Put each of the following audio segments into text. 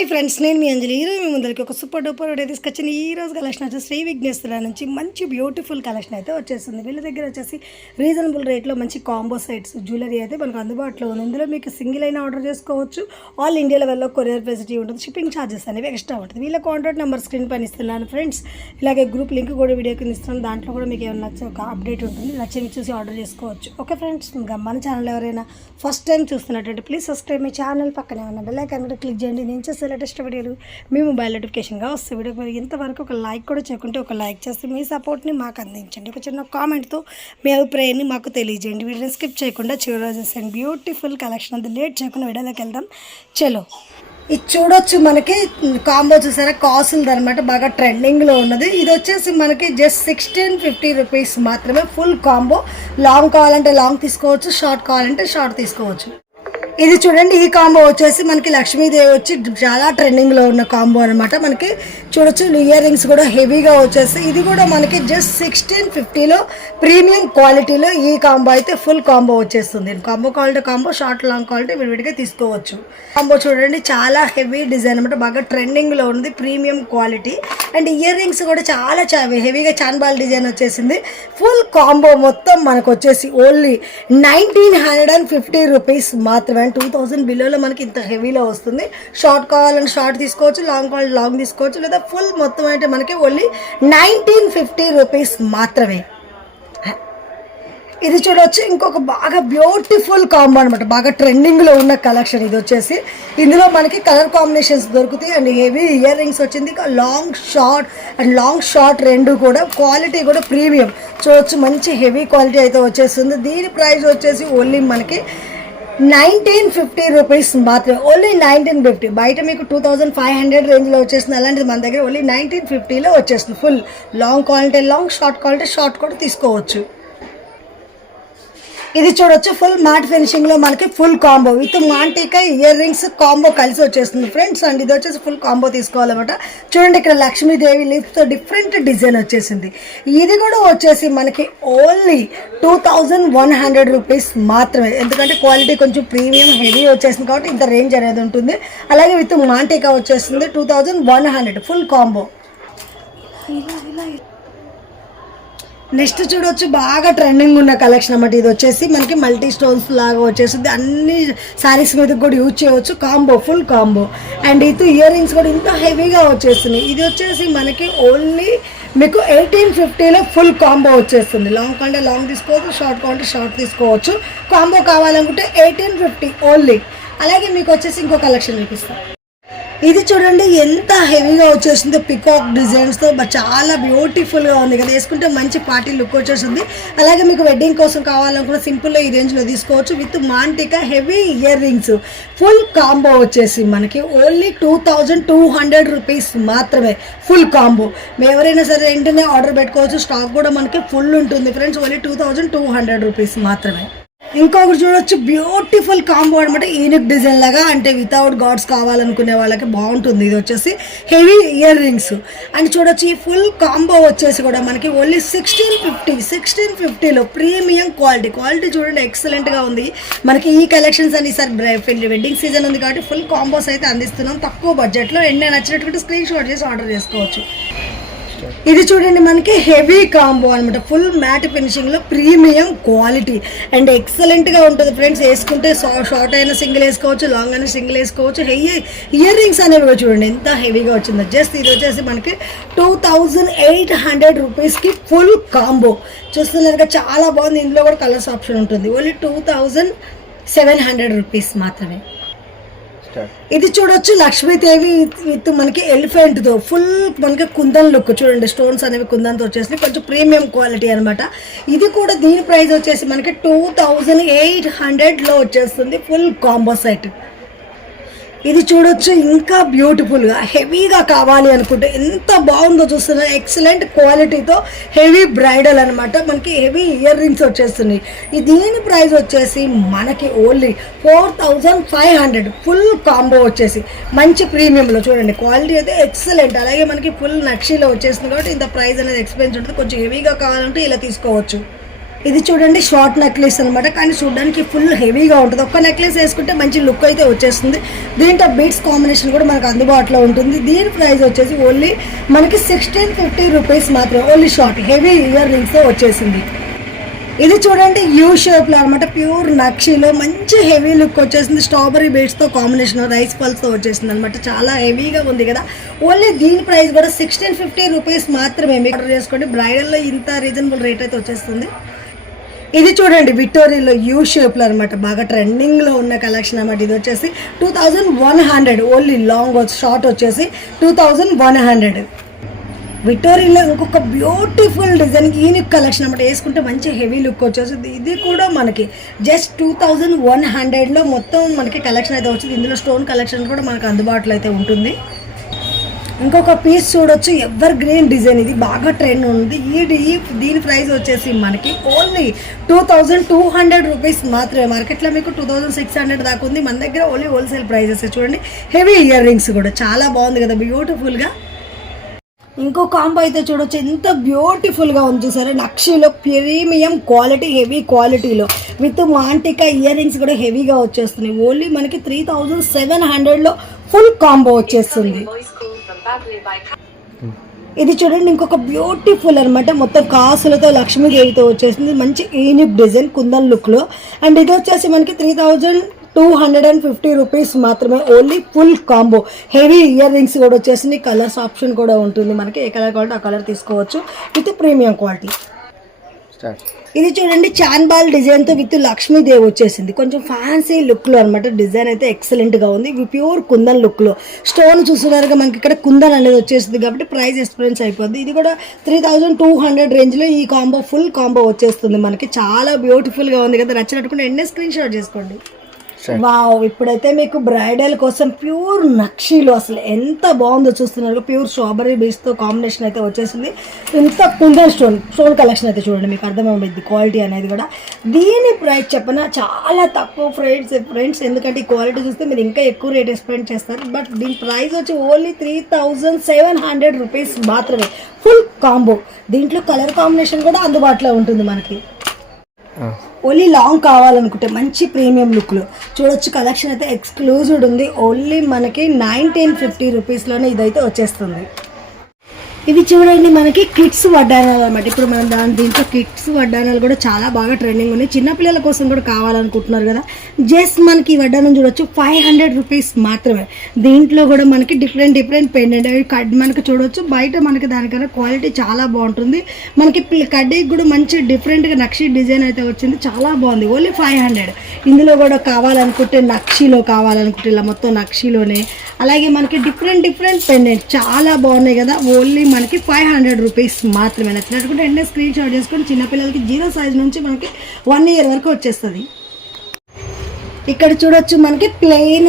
Hi friends, నేను మీ అంజలి. ఈరోజు మీ ముందరికి ఒక సూపర్ డూపర్ వీడియో తీసుకొచ్చిన. ఈ రోజు కలెక్షన్ వచ్చేసి శ్రీ విఘ్నేశ్వర నుంచి మంచి బ్యూటిఫుల్ కలెక్షన్ అయితే వచ్చేస్తుంది. వీళ్ళ దగ్గర వచ్చేసి రీజనబుల్ రేట్లో మంచి కాంబో సెట్స్ జ్యువెలరీ అయితే మనకు అందుబాటులో ఉంది. ఇందులో మీకు సింగిల్ అయినా ఆర్డర్ చేసుకోవచ్చు. ఆల్ ఇండియా లెవెల్లో కొరియర్ ఫెసిలిటీ ఉంటుంది. షిప్పింగ్ ఛార్జెస్ అనేవి ఎక్స్ట్రా ఉంటుంది. వీళ్ళ కాంటాక్ట్ నెంబర్ స్క్రీన్ పైన ఇస్తున్నాను ఫ్రెండ్స్. ఇలాగే గ్రూప్ లింక్ కూడా వీడియో కింద ఇస్తున్నాను. దాంట్లో కూడా మీకు ఏమైనా నచ్చే ఒక అప్డేట్ ఉంటుంది. నచ్చేవి చూసి ఆర్డర్ చేసుకోవచ్చు. ఓకే ఫ్రెండ్స్, ఇంకా మన ఛానల్ ఎవరైనా ఫస్ట్ టైం చూస్తున్నట్టు ప్లీజ్ సబ్స్క్రైబ్ మై ఛానల్. పక్కనే ఉన్న బెల్ ఐకాన్ కూడా క్లిక్ చేయండి. నేను చేసే లేటెస్ట్ వీడియోలు మీ మొబైల్ నోటిఫికేషన్గా వస్తే వీడియోకి మీరు ఇంతవరకు ఒక లైక్ కూడా చేయకుంటే ఒక లైక్ చేస్తే మీ సపోర్ట్ని మాకు అందించండి. ఒక చిన్న కామెంట్తో మీ అభిప్రాయాన్ని మాకు తెలియజేయండి. వీడియోని స్కిప్ చేయకుండా చివరి చేసేయండి. బ్యూటిఫుల్ కలెక్షన్ అది లేట్ చేయకుండా వీడియోలోకి వెళ్దాం. చలో, ఇది చూడొచ్చు. మనకి కాంబో చూసారా, కాసులది అనమాట, బాగా ట్రెండింగ్లో ఉన్నది. ఇది వచ్చేసి మనకి జస్ట్ 1650 రూపీస్ మాత్రమే. Full combo. లాంగ్ కావాలంటే లాంగ్ తీసుకోవచ్చు, షార్ట్ కావాలంటే షార్ట్ తీసుకోవచ్చు. ఇది చూడండి, ఈ కాంబో వచ్చేసి మనకి లక్ష్మీదేవి వచ్చి చాలా ట్రెండింగ్లో ఉన్న కాంబో అనమాట. మనకి చూడొచ్చు, ఇయర్ రింగ్స్ కూడా హెవీగా వచ్చేసి ఇది కూడా మనకి జస్ట్ 1650లో ప్రీమియం క్వాలిటీలో ఈ కాంబో అయితే ఫుల్ కాంబో వచ్చేస్తుంది. కాంబో కావాలంటే కాంబో, షార్ట్ లాంగ్ కావాలంటే విడివిడిగా తీసుకోవచ్చు. కాంబో చూడండి, చాలా హెవీ డిజైన్ అనమాట, బాగా ట్రెండింగ్లో ఉంది, premium quality. And ear rings కూడా చాలా హెవీగా చాన్బాల్ డిజైన్ వచ్చేసింది. ఫుల్ కాంబో మొత్తం మనకు వచ్చేసి ఓన్లీ 1950 రూపీస్ మాత్రమే. 2000 బిలోలో మనకి ఇంత హెవీలో వస్తుంది. షార్ట్ కావాలంటే షార్ట్ తీసుకోవచ్చు, లాంగ్ కావాలంటే లాంగ్ తీసుకోవచ్చు, లేదా ఫుల్ మొత్తం అంటే మనకి ఓన్లీ 1950 రూపీస్ మాత్రమే. ఇది చూడవచ్చు, ఇంకొక బాగా బ్యూటిఫుల్ కాంబో అనమాట, బాగా ట్రెండింగ్లో ఉన్న కలెక్షన్. ఇది వచ్చేసి ఇందులో మనకి కలర్ కాంబినేషన్స్ దొరుకుతాయి. అండ్ హెవీ ఇయర్ రింగ్స్ వచ్చింది, లాంగ్ షార్ట్ రెండు కూడా. క్వాలిటీ కూడా ప్రీమియం చూడవచ్చు, మంచి హెవీ క్వాలిటీ అయితే వచ్చేస్తుంది. దీని ప్రైస్ వచ్చేసి ఓన్లీ మనకి 1950 రూపీస్ మాత్రమే. ఓన్లీ 1950. బయట మీకు 2500 రేంజ్లో వచ్చేస్తుంది. అలాంటిది మన దగ్గర ఓన్లీ 1950లో వచ్చేస్తుంది. ఫుల్ లాంగ్ కావాలంటే లాంగ్, షార్ట్ కావాలంటే షార్ట్ కూడా తీసుకోవచ్చు. ఇది చూడొచ్చు, ఫుల్ మ్యాట్ ఫినిషింగ్లో మనకి ఫుల్ కాంబో విత్ మాంటికా ఇయర్ రింగ్స్ కాంబో కలిసి వచ్చేస్తుంది ఫ్రెండ్స్. అండ్ ఇది వచ్చేసి ఫుల్ కాంబో తీసుకోవాలన్నమాట. చూడండి, ఇక్కడ లక్ష్మీదేవి లిప్స్తో డిఫరెంట్ డిజైన్ వచ్చేసింది. ఇది కూడా వచ్చేసి మనకి ఓన్లీ 2100 రూపీస్ మాత్రమే. ఎందుకంటే క్వాలిటీ కొంచెం ప్రీమియం హెవీ వచ్చేసింది కాబట్టి ఇంత రేంజ్ అనేది ఉంటుంది. అలాగే విత్ మాంటికా వచ్చేస్తుంది 2100 ఫుల్ కాంబో. నెక్స్ట్ చూడొచ్చు, బాగా ట్రెండింగ్ ఉన్న కలెక్షన్ అన్నమాట. ఇది వచ్చేసి మనకి మల్టీ స్టోన్స్ లాగా వచ్చేసింది. అన్ని శారీస్ మీద కూడా యూజ్ చేయవచ్చు. Combo, full combo. అండ్ ఇది ఇయర్ రింగ్స్ కూడా ఇంత హెవీగా వచ్చేస్తుంది. ఇది వచ్చేసి మనకి ఓన్లీ మీకు 1850లో ఫుల్ కాంబో వచ్చేస్తుంది. లాంగ్ కావాలంటే లాంగ్ తీసుకోవచ్చు, షార్ట్ కావాలంటే షార్ట్ తీసుకోవచ్చు. కాంబో కావాలనుకుంటే 1850 ఓన్లీ. అలాగే మీకు వచ్చేసి ఇంకో కలెక్షన్ చూపిస్తాను. ఇది చూడండి, ఎంత హెవీగా వచ్చేసిందో, పికాక్ డిజైన్స్తో చాలా బ్యూటిఫుల్గా ఉంది కదా. వేసుకుంటే మంచి పార్టీ లుక్ వచ్చేసింది. అలాగే మీకు వెడ్డింగ్ కోసం కావాలనుకున్న సింపుల్గా ఈ రేంజ్లో తీసుకోవచ్చు. విత్ మాంటికా heavy earrings full combo వచ్చేసి మనకి ఓన్లీ 2200 రూపీస్ మాత్రమే. Full combo. ఎవరైనా సరే వెంటనే ఆర్డర్ పెట్టుకోవచ్చు. స్టాక్ కూడా మనకి ఫుల్ ఉంటుంది ఫ్రెండ్స్. ఓన్లీ 2200 రూపీస్ మాత్రమే. ఇంకొకటి చూడొచ్చు, బ్యూటిఫుల్ కాంబో అనమాట, ఈనిక్ డిజైన్ లాగా, అంటే వితౌట్ గాడ్స్ కావాలనుకునే వాళ్ళకి బాగుంటుంది. ఇది వచ్చేసి హెవీ ఇయర్ రింగ్స్. అండ్ చూడొచ్చు, ఈ ఫుల్ కాంబో వచ్చేసి కూడా మనకి ఓన్లీ 1650లో ప్రీమియం క్వాలిటీ చూడండి, ఎక్సలెంట్గా ఉంది. మనకి ఈ కలెక్షన్స్ అని ఈసారి వెడ్డింగ్ సీజన్ ఉంది కాబట్టి ఫుల్ కాంబోస్ అయితే అందిస్తున్నాం తక్కువ బడ్జెట్లో. ఎన్ని నచ్చినటువంటి స్క్రీన్ షాట్ చేసి ఆర్డర్ చేసుకోవచ్చు. ఇది చూడండి, మనకి హెవీ కాంబో అనమాట, ఫుల్ మ్యాట్ ఫినిషింగ్లో ప్రీమియం క్వాలిటీ అండ్ ఎక్సలెంట్గా ఉంటుంది ఫ్రెండ్స్. వేసుకుంటే షార్ట్ అయినా సింగిల్ వేసుకోవచ్చు, లాంగ్ అయినా సింగిల్ వేసుకోవచ్చు. ఇయర్ రింగ్స్ అనేవి కూడా చూడండి ఎంత హెవీగా వచ్చిందో. జస్ట్ ఇది వచ్చేసి మనకి 2800 రూపీస్కి ఫుల్ కాంబో. చూస్తున్నారు, చాలా బాగుంది. ఇందులో కూడా కలర్స్ ఆప్షన్ ఉంటుంది. ఓన్లీ 2700 రూపీస్ మాత్రమే. ఇది చూడొచ్చు, లక్ష్మీదేవి విత్ మనకి ఎలిఫెంట్తో ఫుల్ మనకి కుందన్ లుక్ చూడండి. స్టోన్స్ అనేవి కుందన్తో వచ్చేసి కొంచెం ప్రీమియం క్వాలిటీ అనమాట. ఇది కూడా దీని ప్రైస్ వచ్చేసి మనకి 2800లో వచ్చేస్తుంది ఫుల్ కాంబో సెట్. ఇది చూడొచ్చు, ఇంకా బ్యూటిఫుల్గా హెవీగా కావాలి అనుకుంటే ఎంత బాగుందో చూస్తున్నా. ఎక్సలెంట్ క్వాలిటీతో హెవీ బ్రైడల్ అనమాట. మనకి హెవీ ఇయర్ రింగ్స్ వచ్చేస్తున్నాయి. దీని ప్రైస్ వచ్చేసి మనకి ఓన్లీ 4500 ఫుల్ కాంబో వచ్చేసి మంచి ప్రీమియంలో. చూడండి, క్వాలిటీ అయితే ఎక్సలెంట్. అలాగే మనకి ఫుల్ నక్షీలో వచ్చేస్తుంది కాబట్టి ఇంత ప్రైస్ అనేది ఎక్స్పెన్స్ ఉంటుంది. కొంచెం హెవీగా కావాలంటే ఇలా తీసుకోవచ్చు. ఇది చూడండి షార్ట్ నెక్లెస్ అనమాట, కానీ చూడడానికి ఫుల్ హెవీగా ఉంటుంది. ఒక్క నెక్లెస్ వేసుకుంటే మంచి లుక్ అయితే వచ్చేస్తుంది. దీంట్లో బీట్స్ కాంబినేషన్ కూడా మనకు అందుబాటులో ఉంటుంది. దీని ప్రైస్ వచ్చేసి ఓన్లీ మనకి 1650 రూపీస్ మాత్రమే. ఓన్లీ షార్ట్ హెవీ ఇయర్ రింగ్స్తో వచ్చేసింది. ఇది చూడండి యూ షేప్లో అనమాట, ప్యూర్ నక్షిలో మంచి హెవీ లుక్ వచ్చేసింది. స్ట్రాబెరీ బీడ్స్తో కాంబినేషన్ రైస్ పల్స్తో వచ్చేసింది అనమాట. చాలా హెవీగా ఉంది కదా. ఓన్లీ దీని ప్రైస్ కూడా 1650 రూపీస్ మాత్రమే. మీకు ఆర్డర్ చేసుకోండి. బ్రైడల్లో ఇంత రీజనబుల్ రేట్ అయితే వచ్చేస్తుంది. ఇది చూడండి విక్టోరియాలో యూ షేప్లో అనమాట, బాగా ట్రెండింగ్లో ఉన్న కలెక్షన్ అనమాట. ఇది వచ్చేసి 2100. ఓన్లీ లాంగ్ షార్ట్ వచ్చేసి 2100. విక్టోరియాలో ఇంకొక బ్యూటిఫుల్ డిజైన్ యూనిక్ కలెక్షన్ అనమాట. వేసుకుంటే మంచి హెవీ లుక్ వచ్చేస్తుంది. ఇది కూడా మనకి జస్ట్ 2100లో మొత్తం మనకి కలెక్షన్ అయితే వచ్చింది. ఇందులో స్టోన్ కలెక్షన్ కూడా మనకు అందుబాటులో అయితే ఉంటుంది. ఇంకొక పీస్ చూడొచ్చు, ఎవర్ గ్రీన్ డిజైన్. ఇది బాగా ట్రెండ్ ఉంది. దీని ప్రైస్ వచ్చేసి మనకి ఓన్లీ 2200 రూపీస్ మాత్రమే. మార్కెట్లో మీకు 2600 దాకా ఉంది. మన దగ్గర ఓన్లీ హోల్సేల్ ప్రైజెస్. చూడండి హెవీ ఇయర్ రింగ్స్ కూడా చాలా బాగుంది కదా, బ్యూటిఫుల్గా. ఇంకో కాంబో అయితే చూడొచ్చు, ఎంత బ్యూటిఫుల్గా ఉంది చూసారా. నక్షిలో ప్రీమియం క్వాలిటీ, హెవీ క్వాలిటీలో విత్ మాంటికా ఇయర్ రింగ్స్ కూడా హెవీగా వచ్చేస్తున్నాయి. ఓన్లీ మనకి 3700లో ఫుల్ కాంబో వచ్చేస్తుంది. ఇది చూడండి ఇంకొక బ్యూటిఫుల్ అనమాట, మొత్తం కాసులతో లక్ష్మీదేవితో వచ్చేసింది. మంచి యూనిక్ డిజైన్ కుందన్ లుక్లో. అండ్ ఇది వచ్చేసి మనకి 3250 రూపీస్ మాత్రమే. Only full combo heavy ear rings కూడా వచ్చేసింది. కలర్స్ ఆప్షన్ కూడా ఉంటుంది. మనకి ఏ కలర్ కావాలంటే ఆ కలర్ తీసుకోవచ్చు విత్ ప్రీమియం క్వాలిటీ. ఇది చూడండి చాన్బాల్ డిజైన్తో విత్ లక్ష్మీదేవి వచ్చేసింది. కొంచెం ఫ్యాన్సీ లుక్లో అనమాట. డిజైన్ అయితే ఎక్సలెంట్గా ఉంది. ఇవి ప్యూర్ కుందన్ లుక్లో. స్టోన్ చూస్తున్నారుగా మనకి ఇక్కడ కుందన్ అనేది వచ్చేసింది కాబట్టి ప్రైస్ ఎక్స్పీరియన్స్ అయిపోద్ది. ఇది కూడా 3200 రేంజ్లో ఈ కాంబో ఫుల్ కాంబో వచ్చేస్తుంది మనకి. చాలా బ్యూటిఫుల్గా ఉంది కదా. నచ్చినట్టుకుంటే ఎన్నే స్క్రీన్ షాట్ చేసుకోండి. వావ్, ఇప్పుడైతే మీకు బ్రైడల్ కోసం ప్యూర్ నక్షీలో అసలు ఎంత బాగుందో చూస్తున్నారు. ప్యూర్ స్ట్రాబెరీ బీడ్స్తో కాంబినేషన్ అయితే వచ్చేసింది. ఇంత కుందన్ స్టోన్ కలెక్షన్ అయితే చూడండి, మీకు అర్థమైంది క్వాలిటీ అనేది కూడా. దీని ప్రైస్ చెప్పనా చాలా తక్కువ ఫ్రెండ్స్, ఎందుకంటే ఈ క్వాలిటీ చూస్తే మీరు ఇంకా ఎక్కువ రేట్ ఎక్స్పెక్ట్ చేస్తారు. బట్ దీని ప్రైస్ వచ్చి ఓన్లీ 3700 రూపీస్ మాత్రమే. Full combo. దీంట్లో కలర్ కాంబినేషన్ కూడా అందుబాటులో ఉంటుంది మనకి. ఓన్లీ లాంగ్ కావాలనుకుంటే మంచి ప్రీమియం లుక్లో చూడొచ్చు. కలెక్షన్ అయితే ఎక్స్క్లూజివ్ ఉంది. ఓన్లీ మనకి 1950 రూపీస్లోనే ఇదైతే వచ్చేస్తుంది. ఇవి చూడండి మనకి కిడ్స్ వడ్డానాలు అనమాట. ఇప్పుడు మనం దీంట్లో కిడ్స్ వడ్డానాలు కూడా చాలా బాగా ట్రెండింగ్ ఉన్నాయి. చిన్నపిల్లల కోసం కూడా కావాలనుకుంటున్నారు కదా, జస్ట్ మనకి ఈ వడ్డానం చూడొచ్చు 500 రూపీస్ మాత్రమే. దీంట్లో కూడా మనకి డిఫరెంట్ పెండెంట్ అవి మనకి చూడొచ్చు. బయట మనకి దానికన్నా క్వాలిటీ చాలా బాగుంటుంది. మనకి కడ్డీకి కూడా మంచి డిఫరెంట్గా నక్షి డిజైన్ అయితే వచ్చింది. చాలా బాగుంది. ఓన్లీ 500. ఇందులో కూడా కావాలనుకుంటే నక్షిలో కావాలనుకుంటే ఇలా మొత్తం నక్షిలోనే. అలాగే మనకి డిఫరెంట్ పెండెంట్ చాలా బాగున్నాయి కదా. ఓన్లీ మనకి 500 రూపీస్ మాత్రమే. నచ్చినట్టుకుంటే వెంటనే స్క్రీన్ షాట్ చేసుకొని చిన్నపిల్లలకి 0 సైజ్ నుంచి మనకి 1 ఇయర్ వరకు వచ్చేస్తుంది. ఇక్కడ చూడొచ్చు మనకి ప్లెయిన్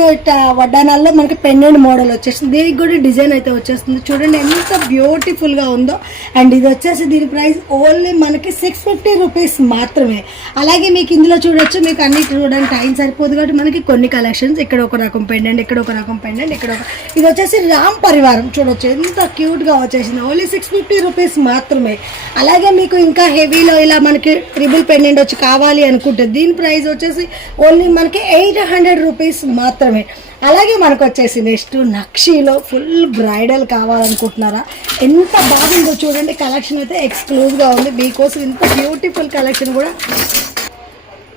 వడ్డానాల్లో మనకి పెండెంట్ మోడల్ వచ్చేస్తుంది. దీనికి కూడా డిజైన్ అయితే వచ్చేస్తుంది. చూడండి ఎంత బ్యూటిఫుల్గా ఉందో. అండ్ ఇది వచ్చేసి దీని ప్రైస్ ఓన్లీ మనకి 650 రూపీస్ మాత్రమే. అలాగే మీకు ఇందులో చూడొచ్చు, మీకు అన్ని చూడడానికి టైం సరిపోదు కాబట్టి మనకి కొన్ని కలెక్షన్స్, ఇక్కడ ఒక రకం పెండెంట్, ఇక్కడ ఒక రకం పెండెంట్, ఇక్కడ ఒక, ఇది వచ్చేసి రామ్ పరివారం చూడొచ్చు ఎంత క్యూట్గా వచ్చేసింది. ఓన్లీ 650 రూపీస్ మాత్రమే. అలాగే మీకు ఇంకా హెవీలో ఇలా మనకి ట్రిబుల్ పెండెంట్ వచ్చి కావాలి అనుకుంటే దీని ప్రైస్ వచ్చేసి ఓన్లీ మనకి 800 రూపీస్ మాత్రమే. అలాగే మనకు వచ్చేసి నెక్స్ట్ నక్షీలో ఫుల్ బ్రైడల్ కావాలనుకుంటున్నారా, ఎంత బాగుందో చూడండి. కలెక్షన్ అయితే ఎక్స్క్లూజివ్గా ఉంది మీకోసం. ఇంత బ్యూటిఫుల్ కలెక్షన్ కూడా.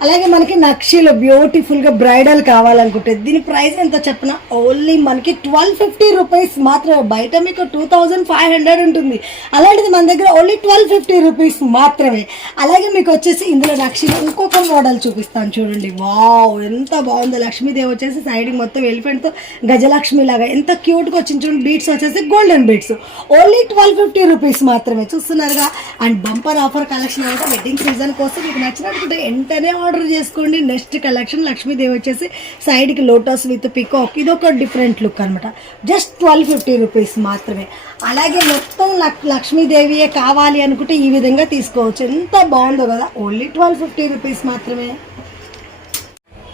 అలాగే మనకి నక్షీలో బ్యూటిఫుల్గా బ్రైడల్ కావాలనుకుంటే దీని ప్రైస్ ఎంత చెప్పిన ఓన్లీ మనకి 1250 రూపీస్ మాత్రమే. బయట మీకు 2500 ఉంటుంది. అలాంటిది మన దగ్గర ఓన్లీ 1250 రూపీస్ మాత్రమే. అలాగే మీకు వచ్చేసి ఇందులో నక్షీలో ఇంకొక మోడల్ చూపిస్తాను చూడండి. వావ్, ఎంత బాగుందో. లక్ష్మీదేవి వచ్చేసి సైడ్కి మొత్తం ఎలిఫెంట్తో గజలక్ష్మి లాగా ఎంత క్యూట్గా వచ్చింది చూడండి. బీడ్స్ వచ్చేసి గోల్డెన్ బీడ్స్. ఓన్లీ 1250 రూపీస్ మాత్రమే. చూస్తున్నారుగా. అండ్ బంపర్ ఆఫర్ కలెక్షన్ అంటే వెడ్డింగ్ సీజన్ కోసం మీకు నచ్చినట్టుకుంటే వెంటనే ఆర్డర్ చేసుకోండి. నెక్స్ట్ కలెక్షన్ లక్ష్మీదేవి వచ్చేసి సైడ్కి లోటస్ విత్ పికాక్. ఇది ఒక డిఫరెంట్ లుక్ అనమాట. జస్ట్ 1250 రూపీస్ మాత్రమే. అలాగే మొత్తం లక్ష్మీదేవియే కావాలి అనుకుంటే ఈ విధంగా తీసుకోవచ్చు. ఎంత బాగుందో కదా. ఓన్లీ 1250 రూపీస్ మాత్రమే.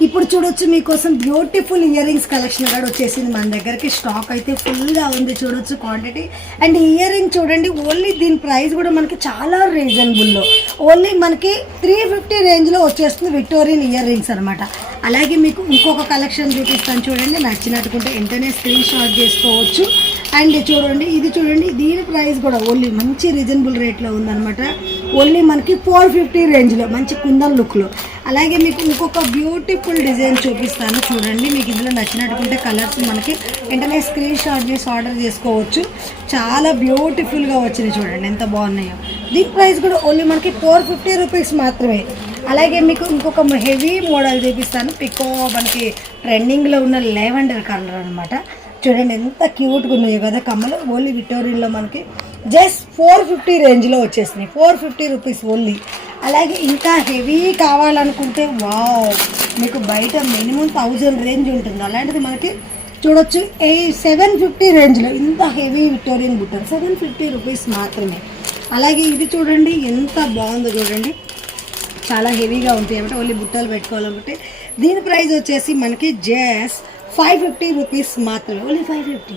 ఇప్పుడు చూడొచ్చు మీకోసం బ్యూటిఫుల్ ఇయర్ రింగ్స్ కలెక్షన్ కూడా వచ్చేసింది మన దగ్గరికి. స్టాక్ అయితే ఫుల్గా ఉంది చూడొచ్చు క్వాంటిటీ. అండ్ ఇయర్ రింగ్ చూడండి, ఓన్లీ దీని ప్రైస్ కూడా మనకి చాలా రీజనబుల్లో, ఓన్లీ మనకి 350 రేంజ్లో వచ్చేస్తుంది విక్టోరియన్ ఇయర్ రింగ్స్ అనమాట. అలాగే మీకు ఇంకొక కలెక్షన్ చూపిస్తాను చూడండి, నచ్చినట్టుకుంటే వెంటనే స్క్రీన్ షాట్ చేసుకోవచ్చు. అండ్ చూడండి ఇది చూడండి, దీని ప్రైస్ కూడా ఓన్లీ మంచి రీజనబుల్ రేట్లో ఉందన్నమాట. ఓన్లీ మనకి 450 రేంజ్లో మంచి కుందన్ లుక్లో. అలాగే మీకు ఇంకొక బ్యూటిఫుల్ డిజైన్ చూపిస్తాను చూడండి, మీకు ఇందులో నచ్చినట్టుకుంటే కలర్స్ మనకి వెంటనే స్క్రీన్ షాట్ చేసి ఆర్డర్ చేసుకోవచ్చు. చాలా బ్యూటిఫుల్గా వచ్చినాయి చూడండి ఎంత బాగున్నాయో. దీని ప్రైస్ కూడా ఓన్లీ మనకి 450 రూపీస్ మాత్రమే. అలాగే మీకు ఇంకొక హెవీ మోడల్ చూపిస్తాను, పికో మనకి ట్రెండింగ్లో ఉన్న లెవెండర్ కలర్ అనమాట. చూడండి ఎంత క్యూట్గా ఉన్నాయో కదా కమ్మలు. ఓన్లీ విక్టోరియన్లో మనకి జస్ట్ 450 రేంజ్లో వచ్చేసినాయి, 450 రూపీస్ ఓన్లీ. అలాగే ఇంకా హెవీ కావాలనుకుంటే వావ్, మీకు బయట మినిమం 1000 రేంజ్ ఉంటుంది. అలాంటిది మనకి చూడొచ్చు 750 రేంజ్లో ఇంత హెవీ విక్టోరియన్ బుట్టర్ 750 రూపీస్ మాత్రమే. అలాగే ఇది చూడండి ఎంత బాగుందో చూడండి, చాలా హెవీగా ఉంటాయి అంటే ఓన్లీ బుట్టలు పెట్టుకోవాలనుకుంటే. దీని ప్రైస్ వచ్చేసి మనకి జస్ట్ 550 రూపీస్ మాత్రమే, ఓన్లీ 550.